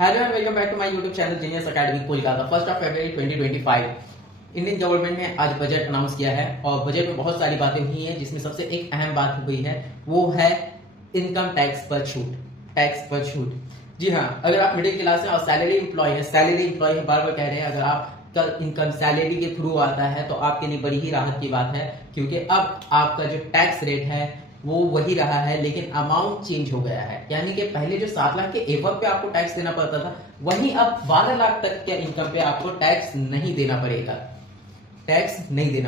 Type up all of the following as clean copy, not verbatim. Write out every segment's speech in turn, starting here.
Hello and welcome back to my YouTube channel genius academy Kolkata. 1 फरवरी 2025 Indian government ने आज budget announce किया है और बजट में बहुत सारी बातें हुई हैं, जिसमें सबसे एक अहम बात हुई है वो है इनकम टैक्स पर छूट। जी हाँ, अगर आप मिडिल क्लास है और सैलरी एम्प्लॉय है, बार बार कह रहे हैं, अगर आपका इनकम सैलरी के थ्रू आता है तो आपके लिए बड़ी ही राहत की बात है, क्योंकि अब आपका जो टैक्स रेट है वो वही रहा है, लेकिन अमाउंट चेंज हो गया है। यानी कि पहले जो 7 लाख के एबव पे आपको टैक्स देना पड़ता था, वहीं अब 12 लाख तक के इनकम पे आपको टैक्स नहीं देना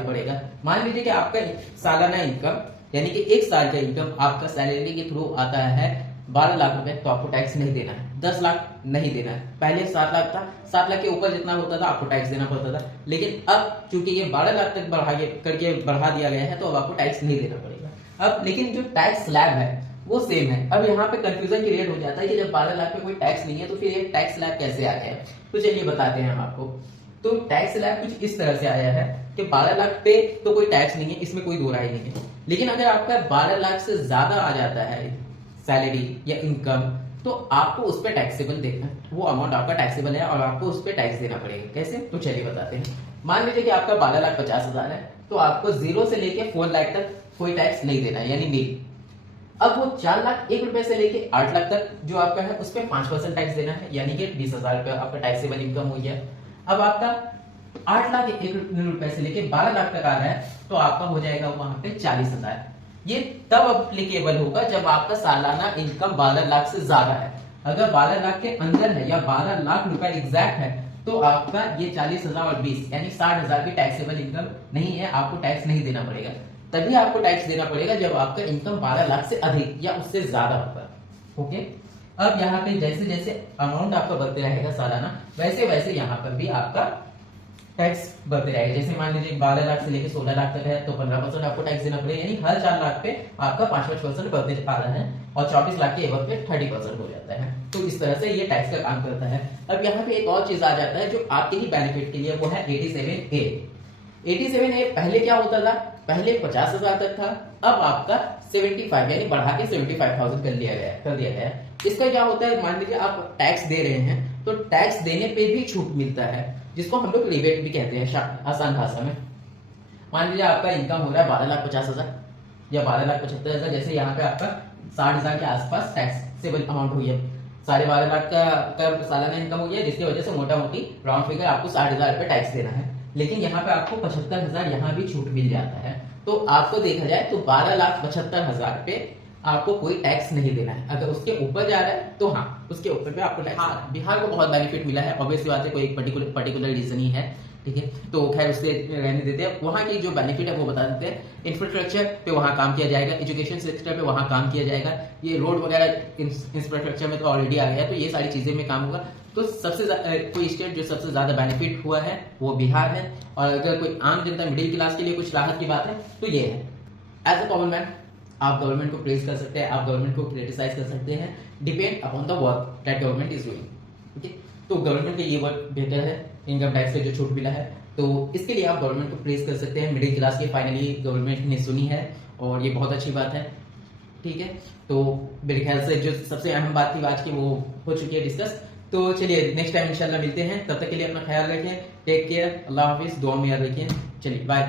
पड़ेगा। मान लीजिए कि आपका सालाना इनकम यानी कि 1 साल का इनकम आपका सैलरी के थ्रू आता है 12 लाख रुपए, तो आपको टैक्स नहीं देना है। 10 लाख नहीं देना है। पहले 7 लाख था, 7 लाख के ऊपर जितना होता था आपको टैक्स देना पड़ता था, लेकिन अब चूंकि ये 12 लाख तक बढ़ा दिया गया है, तो अब आपको टैक्स नहीं देना पड़ेगा। अब लेकिन जो टैक्स स्लैब है वो सेम है। अब यहाँ पे कंफ्यूजन क्रिएट हो जाता है कि जब 12 लाख पे कोई टैक्स नहीं है तो फिर ये टैक्स स्लैब कैसे आ गया। तो चलिए बताते हैं हम आपको। तो टैक्स स्लैब कुछ इस तरह से आया है कि 12 लाख पे तो कोई टैक्स नहीं है, इसमें कोई दो राय नहीं है। लेकिन अगर आपका 12 लाख से ज्यादा आ जाता है सैलरी या इनकम, तो आपको उस पर टैक्सेबल देना, वो अमाउंट आपका टैक्सेबल है और आपको उस पर टैक्स देना पड़ेगा। कैसे? तो चलिए बताते हैं। मान लीजिए कि आपका 12,50,000 है, तो आपको 0 से लेके 4 लाख तक कोई टैक्स नहीं देना है, यानी नील। अब वो 4 लाख 1 रुपए से लेके 8 लाख तक जो आपका है उस पर 5% टैक्स देना है, यानी कि 20,000 रुपए आपका टैक्सेबल इनकम हो गया। अब आपका 8 लाख 1 रुपए से लेके 12 लाख तक आ रहा है, तो आपका हो जाएगा वहां पे 40,000। ये तब अप्लीकेबल होगा जब आपका सालाना इनकम 12 लाख से ज्यादा है। अगर 12 लाख के अंदर है या 12 लाख रुपए एग्जैक्ट है, तो आपका ये 40,000 और 20 यानी 60,000 की टैक्सेबल इनकम नहीं है, आपको टैक्स नहीं देना पड़ेगा। तभी आपको टैक्स देना पड़ेगा जब आपका इनकम 12 लाख से अधिक या उससे ज्यादा होगा। ओके, अब यहाँ पे जैसे जैसे अमाउंट आपका बढ़ते रहेगा सालाना, वैसे वैसे यहाँ पर भी आपका टैक्स बढ़ते रहेगा। जैसे मान लीजिए 12 लाख से लेकर 16 लाख तक है, तो 15% आपको टैक्स देना पड़ेगा, यानी हर 4 लाख पे आपका 5% बढ़ते आ रहा है, और 24 लाख के एबव पे 30% हो जाता है। तो इस तरह से ये टैक्स का काम करता है। अब यहाँ पे एक और चीज आ जाता है जो आपके ही बेनिफिट के लिए, वो है 87A। 87A पहले क्या होता था? पहले 50,000 तक था, अब आपका 75 यानी बढ़ा के 75,000 कर दिया गया। इसका क्या होता है? मान लीजिए आप टैक्स दे रहे हैं, तो टैक्स देने पे भी छूट मिलता है, जिसको हम लोग रिबेट भी कहते हैं आसान भाषा में। मान लीजिए आपका इनकम हो रहा है 12,50,000 या 12,75,000, जैसे यहाँ पे आपका 60,000 के आसपास टैक्सेबल अमाउंट हुई है। 12.5 लाख का सालाना इनकम हो गया, जिसकी वजह से मोटा मोटी राउंड फिगर आपको 60,000 रुपए टैक्स देना है। लेकिन यहाँ पे आपको 75,000 यहाँ भी छूट मिल जाता है, तो आपको देखा जाए तो 12,75,000 पे आपको कोई टैक्स नहीं देना है। अगर उसके ऊपर जा रहा है तो हाँ, उसके ऊपर पे आपको टैक्स। हाँ, बिहार को बहुत बेनिफिट मिला है, ऑब्वियसली बात है, कोई एक पर्टिकुलर रीजन ही है, ठीक है। तो खैर उससे रहने देते हैं। वहां की जो बेनिफिट है वो बता देते हैं। इंफ्रास्ट्रक्चर पे वहां काम किया जाएगा, एजुकेशन सेक्टर पे वहां काम किया जाएगा, ये रोड वगैरह इंफ्रास्ट्रक्चर में तो ऑलरेडी आ गया है, तो ये सारी चीजें में काम होगा। तो सबसे कोई स्टेट जो सबसे ज्यादा बेनिफिट हुआ है वो बिहार है, और अगर कोई आम जनता मिडिल क्लास के लिए कुछ राहत की बात है तो ये है। एज अ कॉमन मैन आप गवर्नमेंट को प्रेज कर सकते हैं, आप गवर्नमेंट को क्रिटिसाइज कर सकते हैं, depend upon the work that government is doing. ठीक है, तो गवर्नमेंट का ये वर्क बेहतर है, इनकम टैक्स से जो छूट मिला है, तो इसके लिए आप गवर्नमेंट को प्रेज कर सकते हैं। मिडिल क्लास की फाइनली गवर्नमेंट ने सुनी है, और ये बहुत अच्छी बात है। ठीक है, तो मेरे ख्याल से जो सबसे अहम बात थी आज की वो हो चुकी है डिस्कस। तो चलिए नेक्स्ट टाइम इंशाल्लाह मिलते हैं, तब तक के लिए अपना ख्याल रखें, टेक केयर, अल्लाह हाफिज, दुआ में याद रखिए। चलिए बाय।